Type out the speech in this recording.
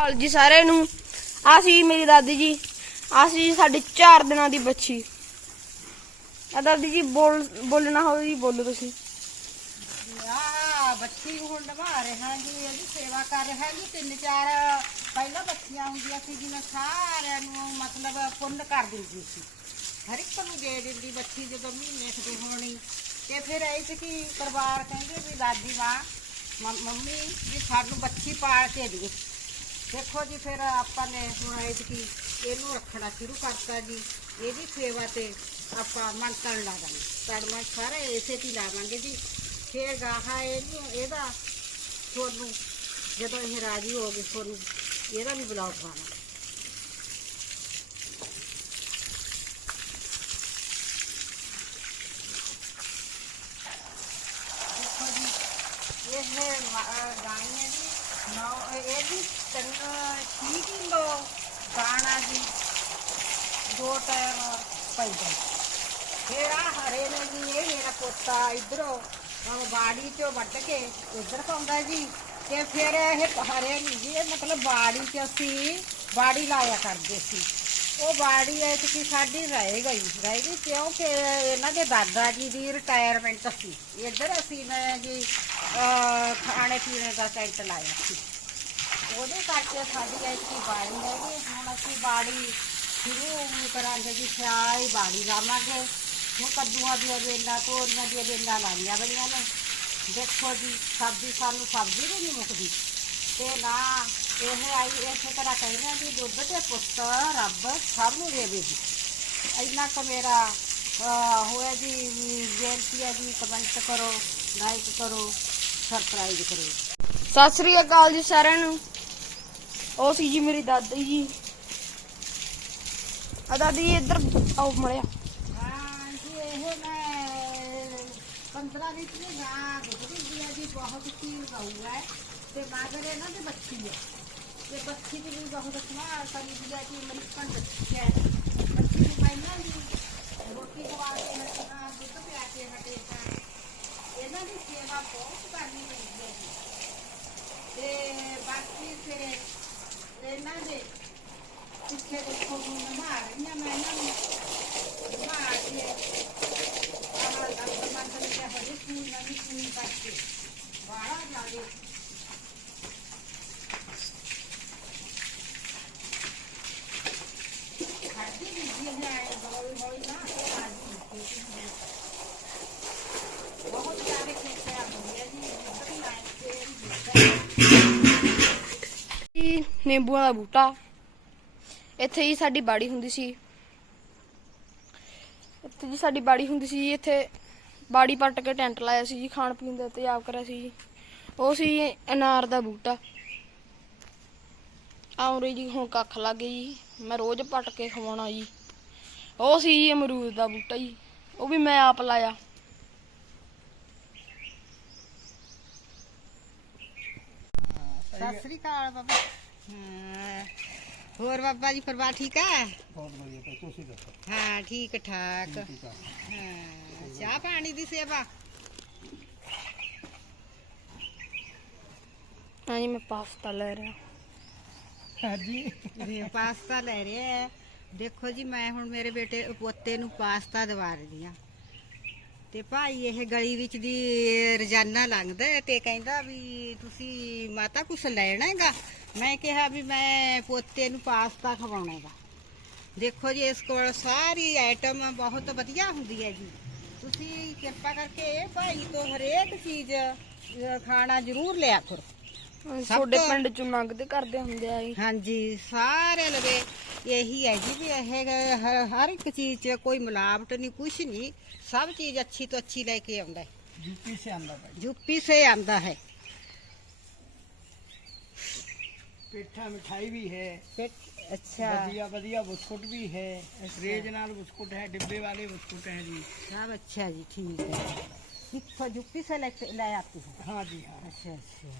ਹਾਲ ਜੀ ਸਾਰਿਆਂ ਨੂੰ। ਆ ਸੀ ਮੇਰੀ ਦਾਦੀ ਜੀ। ਆ ਸੀ ਸਾਡੀ 4 ਦਿਨਾਂ ਦੀ ਬੱਚੀ। ਆ ਦਾਦੀ ਜੀ ਬੋਲ, ਬੋਲਣਾ ਹੋਵੇ ਜੀ ਬੋਲੋ ਤੁਸੀਂ। ਆ ਬੱਚੀ ਹੁਣ ਨਵਾ ਰਹੇ ਜੀ ਇਹਦੀ ਸੇਵਾ ਕਰ ਰਹੇ ਜੀ। ਤਿੰਨ ਚਾਰ ਪਹਿਲਾਂ ਬੱਚੀਆਂ ਹੁੰਦੀਆਂ ਸੀ ਜਿਵੇਂ ਸਾਰਿਆਂ ਨੂੰ ਮਤਲਬ ਪੁੰਨ ਕਰ ਦਿੰਦੀ ਸੀ। ਹਰ ਇੱਕ ਨੂੰ ਦੇ ਦਿੰਦੀ ਬੱਚੀ ਜਦੋਂ ਮਹੀਨੇ ਦੀ ਹੋਣੀ। ਤੇ ਫਿਰ ਇਹ ਸੀ ਕਿ ਪਰਿਵਾਰ ਕਹਿੰਦੇ ਵੀ ਦਾਦੀ ਮਾਂ, ਮੰਮੀ ਵੀ ਸਾਨੂੰ ਬੱਚੀ ਪਾਲ ਕੇ ਦਿਓ। ਦੇਖੋ ਜੀ, ਫਿਰ ਆਪਾਂ ਨੇ ਹੁਣ ਇਹ ਕਿ ਇਹਨੂੰ ਰੱਖਣਾ ਸ਼ੁਰੂ ਕਰਤਾ ਜੀ। ਇਹਦੀ ਸੇਵਾ ਤੇ ਆਪਾਂ ਮੰਤਣ ਲਾਵਾਂਗੇ ਕੜਮਾ ਸਾਰੇ ਇਸੇ ਤੇ ਹੀ ਲਾਵਾਂਗੇ ਜੀ। ਫਿਰ ਗਾਹਾ ਇਹਨੂੰ, ਇਹਦਾ ਤੁਹਾਨੂੰ ਜਦੋਂ ਇਹ ਰਾਜੀ ਹੋ ਗਏ, ਤੁਹਾਨੂੰ ਇਹਦਾ ਵੀ ਬਲੌਗ ਪਾਵਾਂਗੇ ਦੇਖੋ ਜੀ, ਇਹ ਗਾਈਆਂ ਦੀ ਨੌ ਇਹਦੀ ਤਿੰਨ ਤੀਹ ਕਿਲੋ ਦਾਣਾ ਜੀ ਦੋ ਟਾਈਮ ਪੈਂਦਾ ਫਿਰ ਆ ਹਰੇ ਨੇ ਜੀ ਇਹ ਮੇਰਾ ਪੋਤਾ ਇਧਰੋਂ ਬਾੜੀ ਚੋਂ ਵੱਢ ਕੇ ਇੱਧਰ ਪਾਉਂਦਾ ਜੀ ਤੇ ਫਿਰ ਇਹ ਹਰੇ ਨਹੀਂ ਜੀ ਇਹ ਮਤਲਬ ਬਾੜੀ ਚ ਅਸੀਂ ਬਾੜੀ ਲਾਇਆ ਕਰਦੇ ਸੀ ਉਹ ਬਾੜੀ ਐ ਕਿ ਸਾਡੀ ਰਹਿ ਗਈ ਰਹਿ ਗਈ ਕਿਉਂਕਿ ਇਹਨਾਂ ਦੇ ਦਾਦਾ ਜੀ ਦੀ ਰਿਟਾਇਰਮੈਂਟ ਸੀ। ਇੱਧਰ ਅਸੀਂ ਮੈਂ ਜੀ ਖਾਣੇ ਪੀਣੇ ਦਾ ਟੈਂਟ ਲਾਇਆ ਸੀ। ਉਹਦੇ ਕਰਕੇ ਸਾਡੀ ਐਤਕੀ ਬਾੜੀ ਰਹਿ ਗਈ। ਹੁਣ ਅਸੀਂ ਬਾੜੀ ਸ਼ੁਰੂ ਕਰਾਂਗੇ ਜੀ, ਸਿਆਲ ਹੀ ਬਾੜੀ ਲਾਵਾਂਗੇ। ਹੁਣ ਕੱਦੂਆਂ ਦੀਆਂ ਬੇਲਾਂ, ਤੋਰੀਆਂ ਦੀਆਂ ਵੇਲਾਂ ਲਾਈਆਂ ਬਈਆਂ ਨੇ। ਦੇਖੋ ਜੀ, ਸਬਜ਼ੀ ਸਾਨੂੰ ਸਬਜ਼ੀ ਵੀ ਨਹੀਂ ਮੁੱਕਦੀ। ਤੇ ਨਾ ਇਹ ਆਈ ਇਸੇ ਤਰ੍ਹਾਂ ਕਹਿੰਦੇ ਆ ਵੀ ਦੁੱਧ ਤੇ ਪੁੱਤ ਰੱਬ ਸਭ ਨੂੰ ਦੇਵੇ ਜੀ। ਇੰਨਾ ਕੁ ਮੇਰਾ ਹੋਇਆ ਜੀ ਬੇਨਤੀ ਹੈ ਜੀ ਕਮੈਂਟ ਕਰੋ ਲਾਈਕ ਕਰੋ ਸਬਸਕ੍ਰਾਈਬ ਕਰੋ। ਸਤਿ ਸ੍ਰੀ ਅਕਾਲ ਜੀ ਸਾਰਿਆਂ ਨੂੰ। ਉਹ ਸੀ ਜੀ ਮੇਰੀ ਦਾਦੀ ਜੀ। ਆ ਦਾਦੀ ਇੱਧਰ ਆਓ ਮੜਿਆ। ਹਾਂ ਜੀ ਇਹ ਮੈਂ 15 ਵਿੱਚ ਨੇ ਗਾਂ ਗੁਜ਼ਰੀ ਦੀ ਜੀ ਬਹੁਤ ਗਊ ਹੈ ਤੇ ਮਾਗਰ ਇਹਨਾਂ ਦੇ ਬੱਚੀ ਹੈ। ਤੇ ਬੱਚੀ ਦੀ ਵੀ ਬਹੁਤ ਸਮਾਰ ਕਰੀ ਦੀ ਹੈ ਜੀ ਅਮਰੀਕਨ ਬੱਚੀ ਹੈ। ਬੱਚੀ ਨੂੰ ਪਹਿਲਾਂ ਜੀ, ਰੋਟੀ ਖਵਾ ਕੇ ਹਟਣਾ, ਦੁੱਧ ਪਿਆ ਕੇ ਇਹਨਾਂ ਦੀ ਸੇਵਾ ਬਹੁਤ ਕਰਨੀ ਪੈਂਦੀ ਹੈ ਤੇ ਬਾਕੀ ਫਿਰ ਇਹਨਾਂ ਦੇ ਪਿੱਛੇ ਦੇਖੋ ਹੁਣ ਨਮਾ ਰਹੀਆਂ ਮੈਂ ਇਹਨਾਂ ਨੂੰ। ਨਮਾ ਕੇ ਆਹ ਦੰਦ ਮੰਦ ਨੇ ਹਰੇ ਸੂਈ ਨਵੀਂ ਸੂਈ ਕਰਕੇ ਬਾਹਰ ਲਾ ਦੇ ਖਾਦੀ ਵੀ ਹੈ ਹੌਲੀ ਹੌਲੀ ਨਾ ਇਹ ਆਜੀ ਬਹੁਤ ਸਾਰੇ ਖੇਤੇ ਆ ਹੁੰਦੇ ਆ ਜੀ ਇੱਧਰ ਲਾਈਨ ਤੇ ਜੀ ਨਿੰਬੂਆਂ ਦਾ ਬੂਟਾ। ਇੱਥੇ ਹੀ ਸਾਡੀ ਬਾੜੀ ਹੁੰਦੀ ਸੀ। ਇੱਥੇ ਜੀ ਸਾਡੀ ਬਾੜੀ ਹੁੰਦੀ ਸੀ ਜੀ, ਇੱਥੇ ਬਾੜੀ ਪੱਟ ਕੇ ਟੈਂਟ ਲਾਇਆ ਸੀ ਜੀ, ਖਾਣ ਪੀਣ ਦਾ ਇੰਤਜ਼ਾਮ ਕਰਿਆ ਸੀ ਜੀ। ਉਹ ਸੀ ਅਨਾਰ ਦਾ ਬੂਟਾ। ਆਉਰੇ ਜੀ ਹੁਣ ਕੱਖ ਲੱਗ ਗਈ ਮੈਂ ਰੋਜ਼ ਪੱਟ ਕੇ ਖਵਾਉਣਾ ਜੀ। ਉਹ ਸੀ ਜੀ ਅਮਰੂਦ ਦਾ ਬੂਟਾ ਜੀ। ਉਹ ਵੀ ਮੈਂ ਆਪ ਲਾਇਆ। ਸਤਿ ਸ੍ਰੀ ਅਕਾਲ ਬਾਬਾ। ਹਾਂ। ਹੋਰ ਬਾਬਾ ਜੀ ਪਰਿਵਾਰ ਠੀਕ ਹੈ ਬਹੁਤ ਵਧੀਆ ਭਾਈ ਤੁਸੀਂ ਦੱਸੋ? ਹਾਂ ਠੀਕ ਠਾਕ। ਆ ਹਾਂ ਚਾਹ ਪਾਣੀ ਦੀ ਸੇਵਾ। ਹਾਂਜੀ ਮੈਂ ਪਾਸਤਾ ਲੈ ਰਿਹਾ। ਹਾਂਜੀ। ਇਹ ਪਾਸਤਾ ਲੈ ਰਹੇ ਹੈ। ਦੇਖੋ ਜੀ ਮੈਂ ਹੁਣ ਮੇਰੇ ਬੇਟੇ ਪੋਤੇ ਨੂੰ ਪਾਸਤਾ ਦਵਾ ਰਹੀ ਹਾਂ। ਤੇ ਭਾਈ ਇਹ ਗਲੀ ਵਿੱਚ ਦੀ ਰੋਜ਼ਾਨਾ ਲੰਘਦਾ ਤੇ ਕਹਿੰਦਾ ਵੀ ਤੁਸੀਂ ਮਾਤਾ ਕੁਛ ਲੈਣਾ ਹੈਗਾ? ਮੈਂ ਕਿਹਾ ਵੀ ਮੈਂ ਪੋਤੇ ਨੂੰ ਪਾਸਤਾ ਖਵਾਉਣਾ ਹੈਗਾ ਦੇਖੋ ਜੀ ਇਸ ਕੋਲ ਸਾਰੀ ਆਈਟਮ ਬਹੁਤ ਵਧੀਆ ਹੁੰਦੀ ਹੈ ਜੀ। ਤੁਸੀਂ ਕਿਰਪਾ ਕਰਕੇ ਇਹ ਭਾਈ ਤੋਂ ਹਰੇਕ ਚੀਜ਼ ਖਾਣਾ ਜ਼ਰੂਰ ਲਿਆ ਕਰੋ। ਤੁਹਾਡੇ ਪਿੰਡ ਚ ਮੰਗਦੇ ਕਰਦੇ ਹੁੰਦੇ ਆ ਜੀ। ਹਾਂਜੀ ਸਾਰੇ ਲਵੇ ਇਹੀ ਹੈ ਜੀ ਵੀ ਇਹ ਹਰ ਇੱਕ ਚੀਜ਼ 'ਚ ਕੋਈ ਮਿਲਾਵਟ ਨਹੀਂ ਕੁਛ ਨਹੀਂ। ਸਭ ਚੀਜ਼ ਅੱਛੀ ਤੋਂ ਅੱਛੀ ਲੈ ਕੇ ਆਉਂਦਾ ਹੈ। ਯੂਪੀ ਸੇ ਆਂਦਾ ਭਾਈ। ਯੂਪੀ ਸੇ ਆਂਦਾ ਹੈ। ਪੇਠਾ ਮਿਠਾਈ ਵੀ ਹੈ ਫਿਰ- ਅੱਛਾ ਵਧੀਆ ਵਧੀਆ ਬਿਸਕੁਟ ਵੀ ਹੈ ਰੇਜ ਨਾਲ ਬਿਸਕੁਟ ਹੈ डिब्बे वाले बिस्कुट हैं जी सब अच्छा जी ठीक है कितों यूपी से ले ले आती है हाँ जी हाँ अच्छा अच्छा